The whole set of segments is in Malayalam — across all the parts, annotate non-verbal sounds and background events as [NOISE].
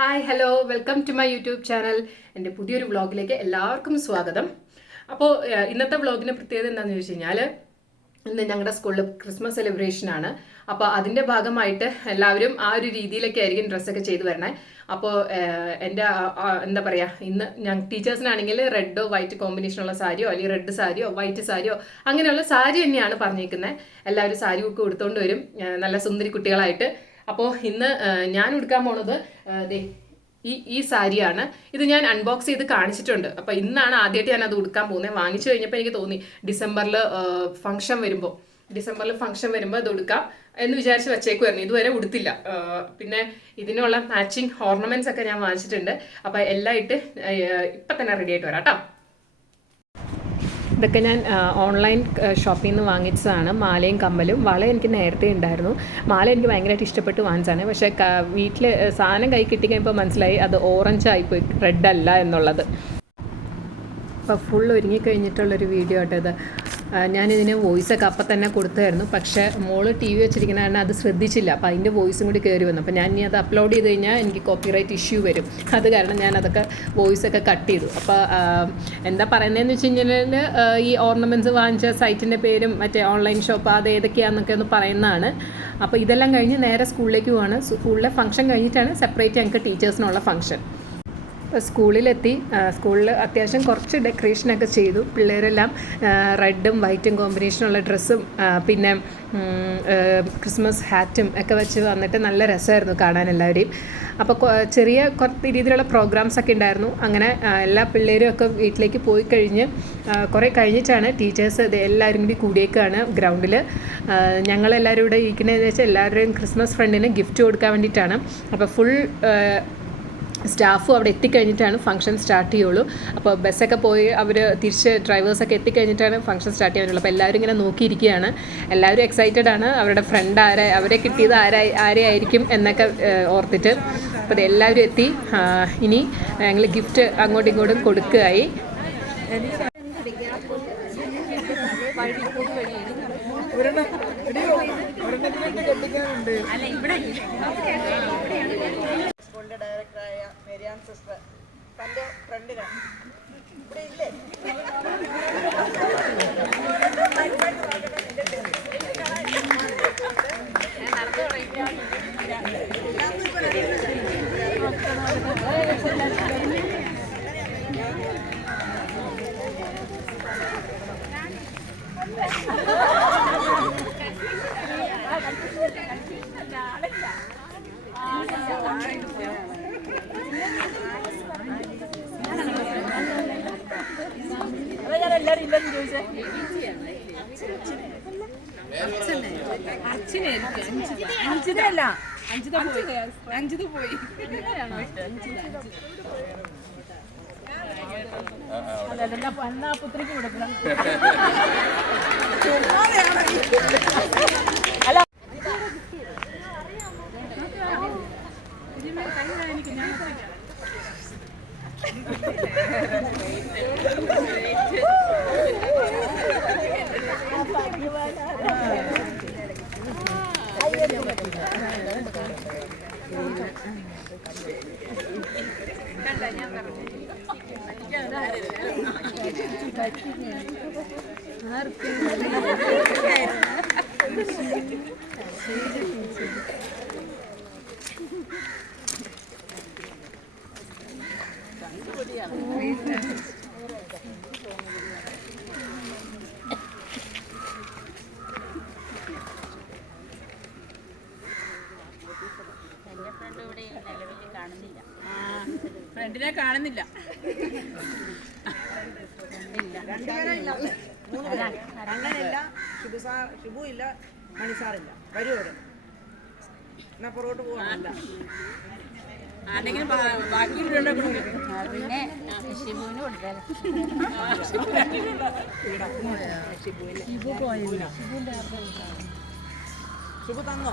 Hi hello welcome to my YouTube channel എന്റെ പുതിയൊരു വ്ളോഗിലേക്ക് എല്ലാവർക്കും സ്വാഗതം. അപ്പോൾ ഇന്നത്തെ വ്ളോഗിന്റെ പ്രത്യേകത എന്താണെന്ന് ചോദിച്ചു കഴിഞ്ഞാൽ ഇന്ന് ഞങ്ങളുടെ സ്കൂളിൽ ക്രിസ്മസ് സെലിബ്രേഷൻ ആണ് അപ്പോൾ അതിന്റെ ഭാഗമായിട്ട് എല്ലാവരും ആ ഒരു രീതിയിലൊക്കെ ആയിരിക്കും ഡ്രസ്സൊക്കെ ചെയ്തു വരണേ. അപ്പോൾ എന്റെ എന്താ പറയുക ഇന്ന് ഞാൻ ടീച്ചേഴ്സിനാണെങ്കിൽ റെഡോ വൈറ്റ് കോമ്പിനേഷനുള്ള സാരിയോ അല്ലെങ്കിൽ റെഡ് സാരിയോ വൈറ്റ് സാരിയോ അങ്ങനെയുള്ള സാരി തന്നെയാണ് പറഞ്ഞേക്കുന്നത് എല്ലാവരും സാരി ഒക്കെ കൊടുത്തുകൊണ്ട് വരും നല്ല സുന്ദരി കുട്ടികളായിട്ട്. അപ്പോൾ ഇന്ന് ഞാൻ ഉടുക്കാൻ പോണത് ദേ ഈ ഈ സാരിയാണ്. ഇത് ഞാൻ അൺബോക്സ് ചെയ്ത് കാണിച്ചിട്ടുണ്ട്. അപ്പോൾ ഇന്നാണ് ആദ്യമായിട്ട് ഞാൻ അത് ഉടുക്കാൻ പോകുന്നത്. വാങ്ങിച്ചു കഴിഞ്ഞപ്പോൾ എനിക്ക് തോന്നി ഡിസംബറിൽ ഫംഗ്ഷൻ വരുമ്പോൾ ഡിസംബറിൽ ഫംഗ്ഷൻ വരുമ്പോൾ അത് ഉടുക്കാം എന്ന് വിചാരിച്ച് വെച്ചേക്കുമായിരുന്നു ഇതുവരെ ഉടുത്തില്ല. പിന്നെ ഇതിനുള്ള മാച്ചിങ് ഹോർണമെന്റ്സ് ഒക്കെ ഞാൻ വാങ്ങിച്ചിട്ടുണ്ട്. അപ്പോൾ എല്ലാം ഇട്ട് ഇപ്പം തന്നെ റെഡി ആയിട്ട് വരാം കേട്ടോ. ഇതൊക്കെ ഞാൻ ഓൺലൈൻ ഷോപ്പിൽ നിന്ന് വാങ്ങിച്ചതാണ്. മാലയും കമ്മലും. വള എനിക്ക് നേരത്തെ ഉണ്ടായിരുന്നു. മാല എനിക്ക് ഭയങ്കരമായിട്ട് ഇഷ്ടപ്പെട്ട് വാങ്ങിച്ചാണ് പക്ഷേ വീട്ടിൽ സാധനം കൈ കിട്ടിക്കഴിഞ്ഞപ്പോൾ മനസ്സിലായി അത് ഓറഞ്ച് ആയിപ്പോയി റെഡ് അല്ല എന്നുള്ളത്. അപ്പോൾ ഫുൾ ഒരുങ്ങിക്കഴിഞ്ഞിട്ടുള്ളൊരു വീഡിയോ ആട്ടോ ഇത്. ഞാനിതിന് വോയിസൊക്കെ അപ്പം തന്നെ കൊടുത്തായിരുന്നു. പക്ഷേ മോൾ ടി വി വെച്ചിരിക്കുന്ന കാരണം അത് ശ്രദ്ധിച്ചില്ല. അപ്പോൾ അതിന്റെ വോയിസും കൂടി കയറി വന്നു. അപ്പോൾ ഞാൻ ഇനി അത് അപ്ലോഡ് ചെയ്ത് കഴിഞ്ഞാൽ എനിക്ക് കോപ്പിറൈറ്റ് ഇഷ്യൂ വരും. അത് കാരണം ഞാൻ അതൊക്കെ വോയിസൊക്കെ കട്ട് ചെയ്തു. അപ്പോൾ എന്താ പറയുന്നതെന്ന് വെച്ച് കഴിഞ്ഞാൽ ഈ ഓർണമെന്റ്സ് വാങ്ങിച്ച സൈറ്റിന്റെ പേരും മറ്റേ ഓൺലൈൻ ഷോപ്പ് അത് ഏതൊക്കെയാണെന്നൊക്കെ ഒന്ന് പറയുന്നതാണ്. അപ്പോൾ ഇതെല്ലാം കഴിഞ്ഞ് നേരെ സ്കൂളിലേക്ക് പോവാണ്. സ്കൂളിലെ ഫംഗ്ഷൻ കഴിഞ്ഞിട്ടാണ് സെപ്പറേറ്റ് ഞങ്ങൾക്ക് ടീച്ചേഴ്സിനുള്ള ഫംഗ്ഷൻ. സ്കൂളിലെത്തി. സ്കൂളിൽ അത്യാവശ്യം കുറച്ച് ഡെക്കറേഷനൊക്കെ ചെയ്തു. പിള്ളേരെല്ലാം റെഡും വൈറ്റും കോമ്പിനേഷനുള്ള ഡ്രസ്സും പിന്നെ ക്രിസ്മസ് ഹാറ്റും ഒക്കെ വെച്ച് വന്നിട്ട് നല്ല രസമായിരുന്നു കാണാൻ എല്ലാവരെയും. അപ്പോൾ ചെറിയ കുറച്ച് രീതിയിലുള്ള പ്രോഗ്രാംസ് ഒക്കെ ഉണ്ടായിരുന്നു. അങ്ങനെ എല്ലാ പിള്ളേരും ഒക്കെ വീട്ടിലേക്ക് പോയി കഴിഞ്ഞ് കുറേ കഴിഞ്ഞിട്ടാണ് ടീച്ചേഴ്സ് എല്ലാവരും കൂടി കൂടിയേക്കാണ് ഗ്രൗണ്ടിൽ ഞങ്ങളെല്ലാവരും ഇവിടെ ഇരിക്കുന്നതെന്ന് വെച്ചാൽ എല്ലാവരുടെയും ക്രിസ്മസ് ഫ്രണ്ടിന് ഗിഫ്റ്റ് കൊടുക്കാൻ വേണ്ടിയിട്ടാണ്. അപ്പോൾ ഫുൾ സ്റ്റാഫും അവിടെ എത്തിക്കഴിഞ്ഞിട്ടാണ് ഫംഗ്ഷൻ സ്റ്റാർട്ട് ചെയ്യുള്ളൂ. അപ്പോൾ ബസ്സൊക്കെ പോയി അവർ തിരിച്ച് ഡ്രൈവേഴ്സൊക്കെ എത്തിക്കഴിഞ്ഞിട്ടാണ് ഫംഗ്ഷൻ സ്റ്റാർട്ട് ചെയ്യാനുള്ളൂ അപ്പോൾ എല്ലാവരും ഇങ്ങനെ നോക്കിയിരിക്കുകയാണ്. എല്ലാവരും എക്സൈറ്റഡ് ആണ്. അവരുടെ ഫ്രണ്ട് ആരെ അവരെ കിട്ടിയത് ആരായി ആരെയായിരിക്കും എന്നൊക്കെ ഓർത്തിട്ട് അപ്പോൾ എല്ലാവരും എത്തി. ഇനി ഞങ്ങൾ ഗിഫ്റ്റ് അങ്ങോട്ടും ഇങ്ങോട്ടും കൊടുക്കുകയായി. ഒരെണ്ണം സ്കൂളിന്റെ ഡയറക്ടറായ മെരിയാൻ സിസ്റ്റർ തന്റെ ഫ്രണ്ടിന് ഇവിടെ ഇല്ലേ? അഞ്ചിതല്ല അഞ്ചിത പോയി അഞ്ചിത പോയി എന്നാ പുത്രിക്ക് കൊടുക്കണം ഫ്രണ്ടിനെ ഷിബു തന്നോ?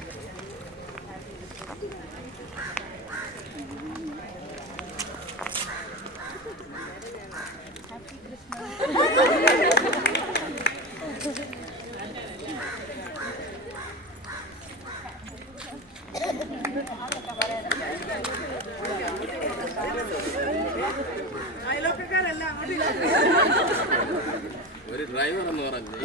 അയലോക്കക്കാരെല്ലാം അങ്ങോട്ടും ഇങ്ങോട്ടും ഒരു ഡ്രൈവർ എന്ന് പറഞ്ഞു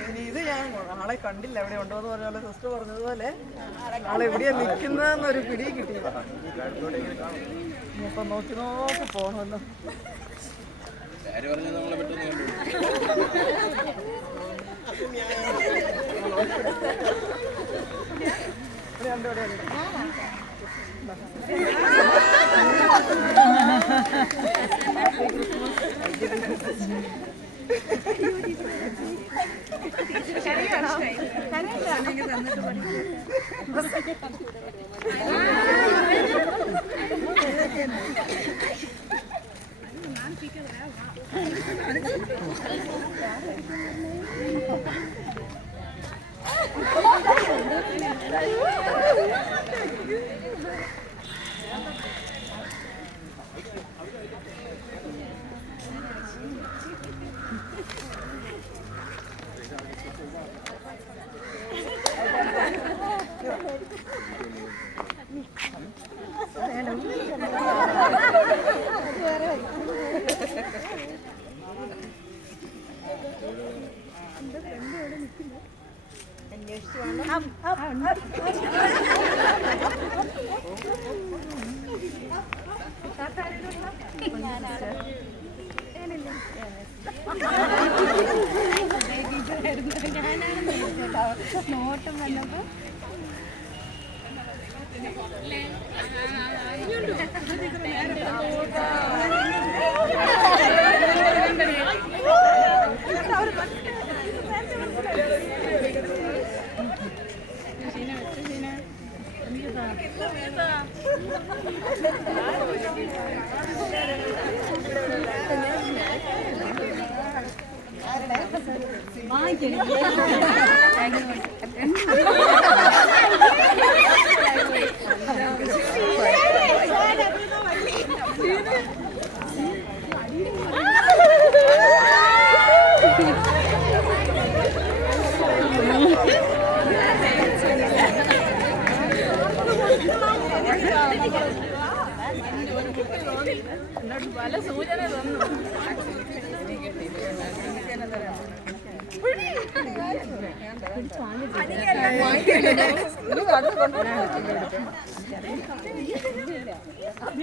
ഇനി ഇത് ഞാൻ ആളെ കണ്ടില്ല. എവിടെ ഉണ്ടോ എന്ന് പറഞ്ഞ പോലെ സിസ്റ്റർ പറഞ്ഞതുപോലെ ആളെ എവിടെയാ നിൽക്കുന്നതെന്നൊരു പിടി കിട്ടി ഇനിയിപ്പൊ നോക്കി നോക്കി പോകണമല്ലോ ആര് പറഞ്ഞു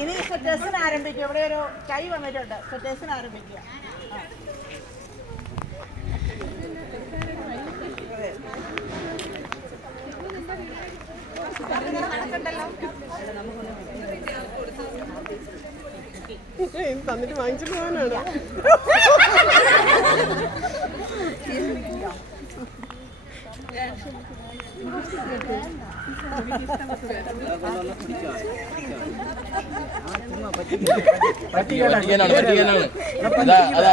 ഇനി സെറ്റേഴ്സിന് ആരംഭിക്കുക ഇവിടെ ഒരു കൈ വന്നിട്ടുണ്ട്. സെറ്റേഴ്സിന് ആരംഭിക്കുക. തന്നിട്ട് വാങ്ങിച്ചിട്ട് പോകാനാണ്? പറ്റിക്കാനാണ് പറ്റിക്കാനാണ്. അതാ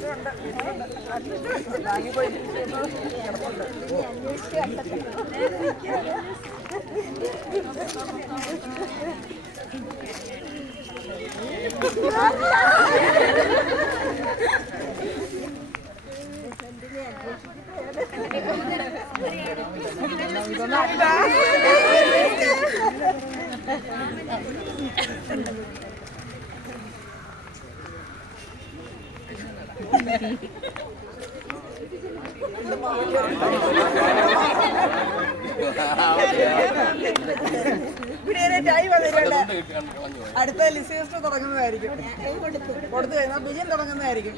ഉണ്ടോ [LAUGHS] ഇത് പറ്റിക്കലാണ് പറ്റിക്കലാണ് അവർക്കറിയാം ആ വേണ്ട ഇനി വായില്ല അല്ലെങ്കിൽ തിരിച്ചു വാങ്ങിക്കാം ഞാൻ പറ്റിക്കലാണ്. വായി. ഇവിടെ ഒരു കൈ വന്നിട്ടുണ്ട് അതുകൊണ്ട് കിട്ടി- കളഞ്ഞു പോയി. അടുത്ത ലിസിസ്റ്റ് തുടങ്ങുന്നതായിരിക്കും കൊടുത്തു കഴിഞ്ഞാൽ ബിജൻ തുടങ്ങുന്നതായിരിക്കും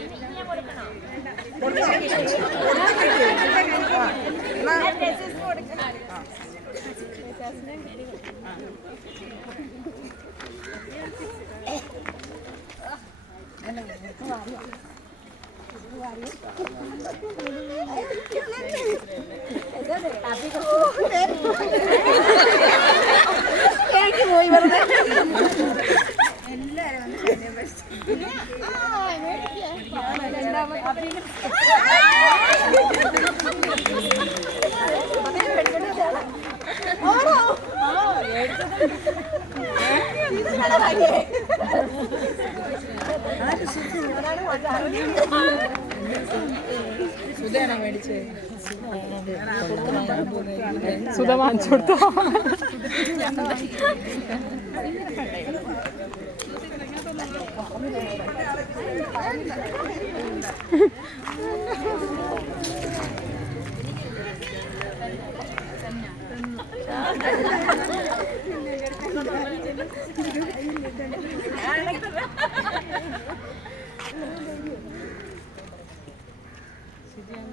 കൊടുത്തു കിട്ടി. കൊടുത്തു കിട്ടി. ആ. എന്നാ, സുധ വാങ്ങിച്ചു കൊടുത്തോ? [LAUGHS]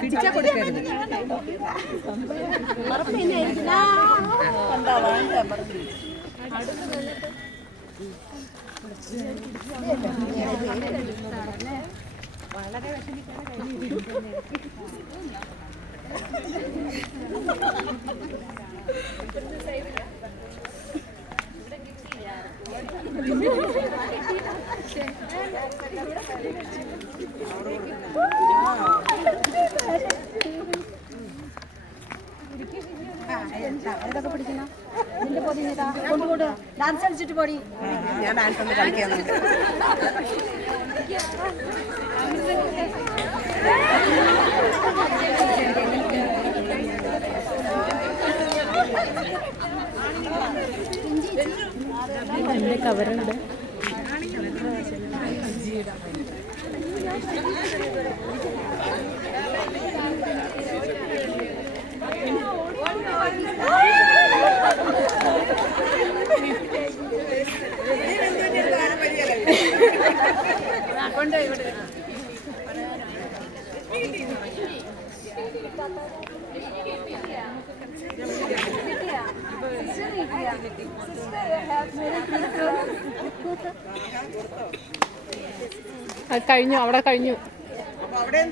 പിടിച്ചാ കൊടുക്കരുത് വളരെ വിഷമിക്കാതെ കഴിഞ്ഞിരിക്കുന്നു ഡാൻസ് കളിച്ചിട്ട് പോടി ഞാൻ ഡാൻസ് ഒന്ന് കളിക്കാൻ എന്റെ കവറുണ്ട്. അത് കഴിഞ്ഞു അവിടെ കഴിഞ്ഞു. അപ്പൊ [LAUGHS] അവിടെയും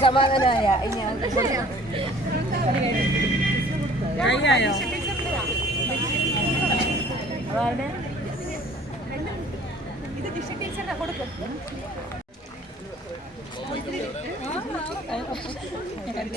സമാധാനമായ ഇനി കഴിഞ്ഞായോ? ആ ഓണായി താങ്ക്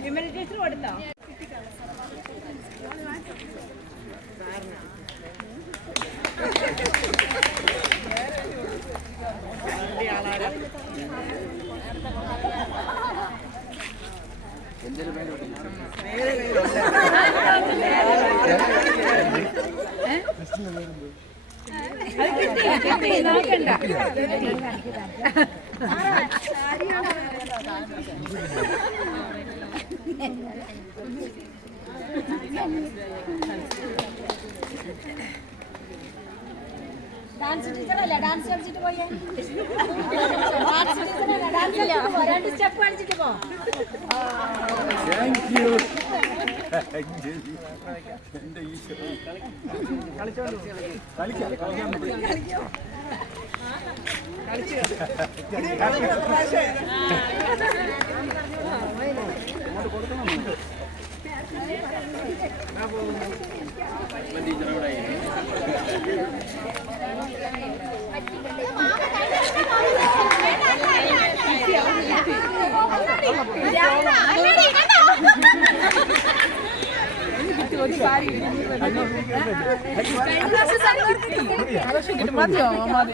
വിമല ടീച്ചർ കൊടുത്തോ നോക്കണ്ട ഡാൻസ് ടീച്ചറല്ല ഡാൻസ് കളിച്ചിട്ട് പോയേ? ഡാൻസ് ടീച്ചറല്ല ഡാൻസ് കളിച്ചിട്ട് രണ്ട് സ്റ്റെപ്പ് കളിച്ചിട്ട് പോ. എന്റെ ഈശ്വരൻ കളിക്കാം കളിക്കാം കളിക്കാൻ മതി ഇനിയും ടൈ ഐസ് ഇല്ലാത്തോ മായ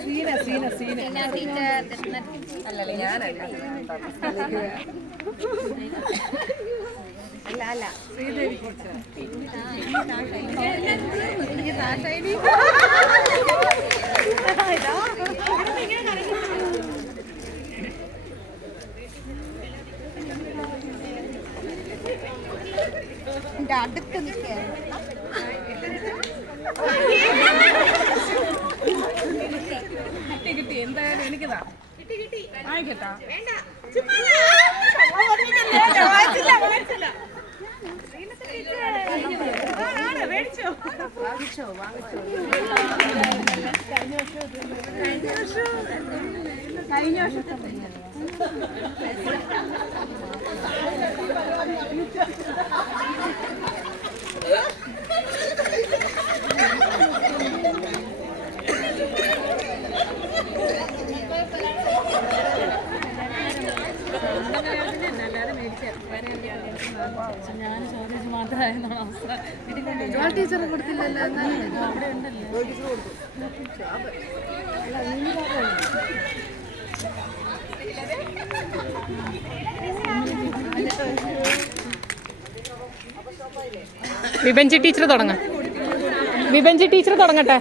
സീന സീന സീന അല്ലല്ല ഞാനല്ല അല്ല അല്ല. ശ്രീദേവി കുറിച്ച്. അടുത്ത് നിൽക്കാൻ കിട്ടി എന്തായാലും എനിക്കിതാ. വാങ്ങിക്കട്ടാ വാങ്ങിച്ചോ വാങ്ങിച്ചോ കഴിഞ്ഞ വർഷം കഴിഞ്ഞ വർഷത്തെ ഞാൻ ചോദ്യം ടീച്ചർ കൊടുത്തില്ലല്ലോ അവിടെ ഉണ്ടല്ലോ വിഭഞ്ചി ടീച്ചർ തുടങ്ങാം. വിഭഞ്ചി ടീച്ചർ തുടങ്ങട്ടെ.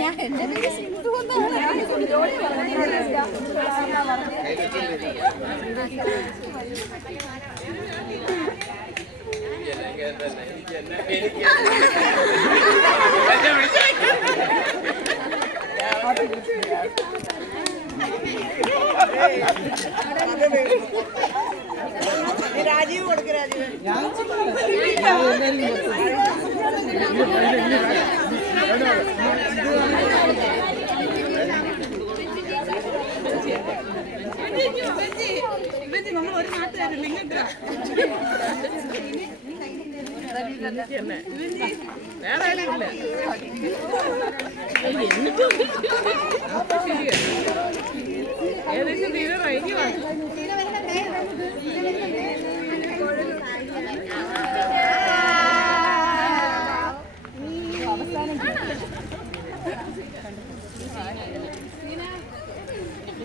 ഞാൻ രാജീവ് കൊടുക്ക രാജീവ് ഞാൻ ഏകദേശം തീരെ റൈജി വാങ്ങി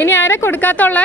ഇനി ആരെ കൊടുക്കാത്തുള്ളേ?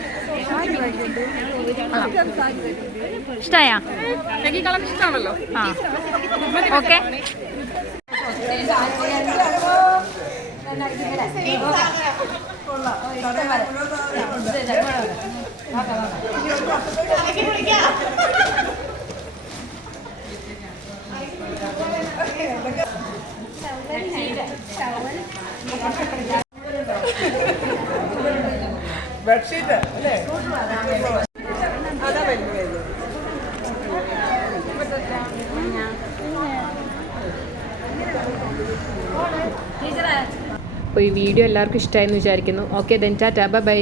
കളർ ഇഷ്ടമാണല്ലോ ആ. ഓക്കെ. ബെഡ്ഷീറ്റ് ഈ വീഡിയോ എല്ലാവർക്കും ഇഷ്ടമായെന്ന് വിചാരിക്കുന്നു. Okay then tata bye.